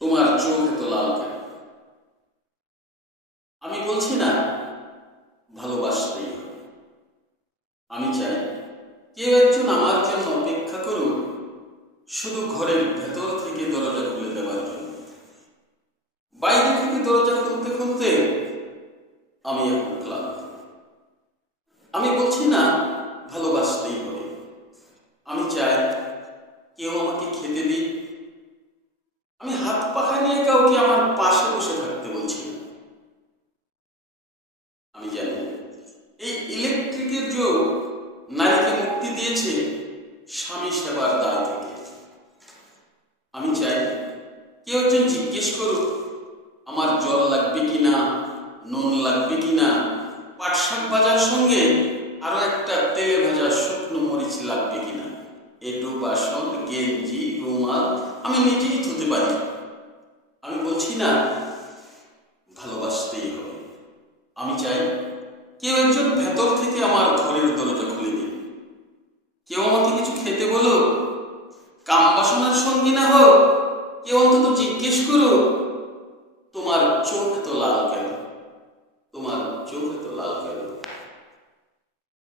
তোমার চোখ এত লাল কেন? আমি বলছি না ভালোবাসতেই হবে। আমি চাই কেউ একজন আমার জন্য অপেক্ষা করুক, শুধু ঘরের ভেতর থেকে দরজা খুলে দেওয়ার জন্য। বাইরে থেকে দরজা খুলতে খুলতে আমি এখন ক্লান্ত। আমি বলছি না ভালোবাসতেই হবে। আমি চাই কেউ আমাকে খেতে দিক। আমি হাত পাখা নিয়ে কাউকে আমার পাশে বসে থাকতে বলছি না। আমি জানি এই ইলেকট্রিকের যুগ নারীকে মুক্তি দিয়েছে স্বামী সেবার দায় থেকে। আমি চাই কেউ একজন জিজ্ঞেস করুক আমার জল লাগবে কিনা, নুন লাগবে কিনা, পাট শাক ভাজার সঙ্গে আরো একটা তেলে ভাজা শুকনো মরিচ লাগবে কিনা। এটু বাসন, গেঞ্জি, রুমাল আমি নিজেই ধুতে পারি। আমি বলছি না ভালোবাসতেই হবে। আমি চাই কেউ একজন ভেতর থেকে আমার ঘরের দরজা খুলে দিন। কেউ আমাকে কিছু খেতে বলো, কাম বাসনার সঙ্গী না হোক, কেউ অন্তত